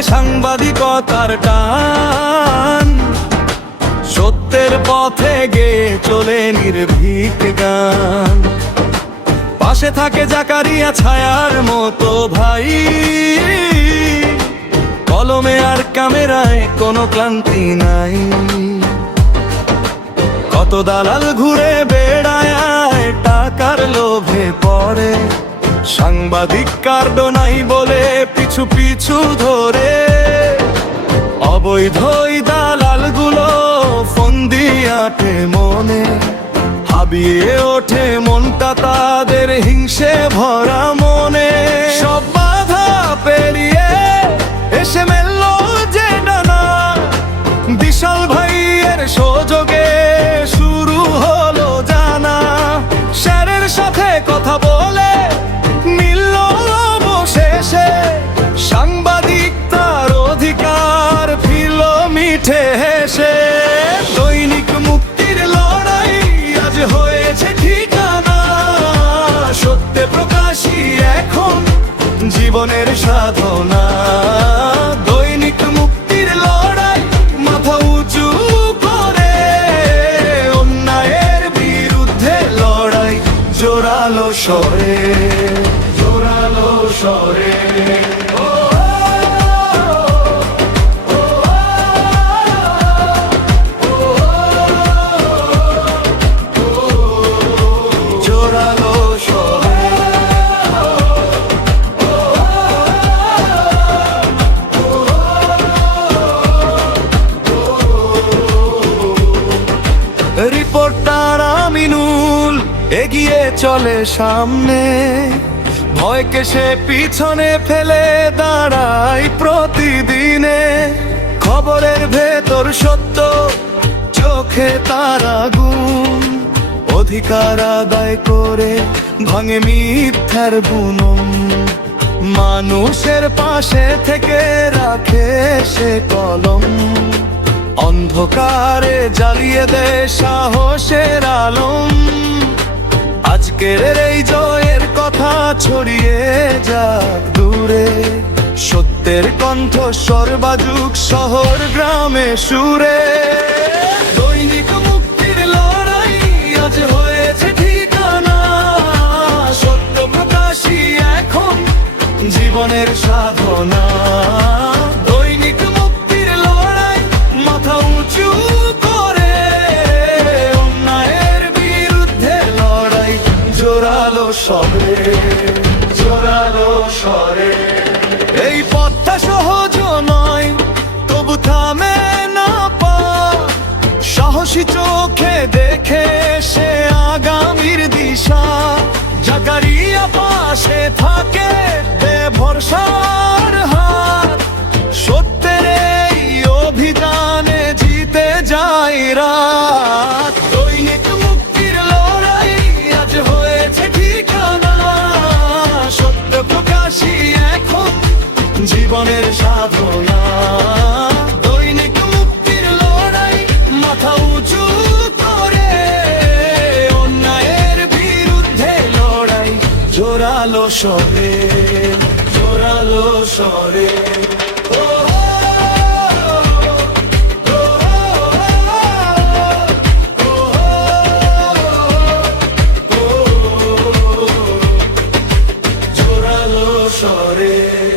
আছে সাংবাদিকতার টান, সত্যের পথে গেয়ে চলে নির্ভীক গান। পাশে থাকে জাকারিয়া ছায়ার মতো ভাই, কলমে আর ক্যামেরায় কোনো ক্লান্তি নাই। কত দালাল ঘুরে বেড়ায় টাকার লোভে পড়ে, সাংবাদিক কার্ড নাই বলে পিছু পিছু ধরে। অবৈধই দালালগুলো ফন্দি আটে মনে, হাবিয়ে ওঠে মনটা তাদের হিংসে ভরা মনে। সব বাধা পেরিয়ে এসে মেলল যে ডানা, বিশাল ভাইয়ের সুযোগে শুরু হলো জানা। স্যারের সাথে কথা বলে মিলল অবশেষে, সাংবাদিক তার অধিকার ফিরল মিঠে হেসে। দৈনিক মুক্তির লড়াই আজ হয়েছে ঠিকানা, সত্যে প্রকাশই এখন জীবনের সাধনা। দৈনিক মুক্তির লড়াই মাথা উঁচু করে, অন্যায়ের বিরুদ্ধে লড়াই জোরালো স্বরে, জোরালো স্বরে। রিপোর্টার আমিনুল এগিয়ে চলে সামনে, ভয়কে সে পিছনে ফেলে দাঁড়ায় প্রতিদিনে। খবরের ভেতর সত্য, চোখে তার আগুন, অধিকার আদায় করে ভাঙে মিথ্যার বুনন। মানুষের পাশে থেকে রাখে সে কলম, অন্ধকারে জ্বালিয়ে দেয় সাহসের আলম। আজকের এই জয়ের কথা ছড়িয়ে যাক দূরে, সত্যের কণ্ঠস্বর বাজুক শহর গ্রামে সুরে। দৈনিক মুক্তির লড়াই আজ হয়েছে ঠিকানা, সত্য প্রকাশই এখন জীবনের সাধনা। দৈনিক মুক্তির লড়াই মাথা উঁচু করে, অন্যায়ের বিরুদ্ধে লড়াই জোরালো স্বরে, জোরালো স্বরে। এই পথটা সহজ নয় তবু থামে না পা, সাহসী চোখে দেখে সে আগামীর দিশা। জাকারিয়া পাশে থাকে বেভরসার হাত, সত্যের এই অভিযানে জিতে যায় রাত। দৈনিক মুক্তির লড়াই আজ হয়েছে ঠিকানা, সত্য প্রকাশই এখন জীবনের সাধনা। দৈনিক মুক্তির লড়াই মাথা উঁচু করে, অন্যায়ের বিরুদ্ধে লড়াই জোরালো স্বরে, জোরালো স্বরে। জোরালো স্বরে।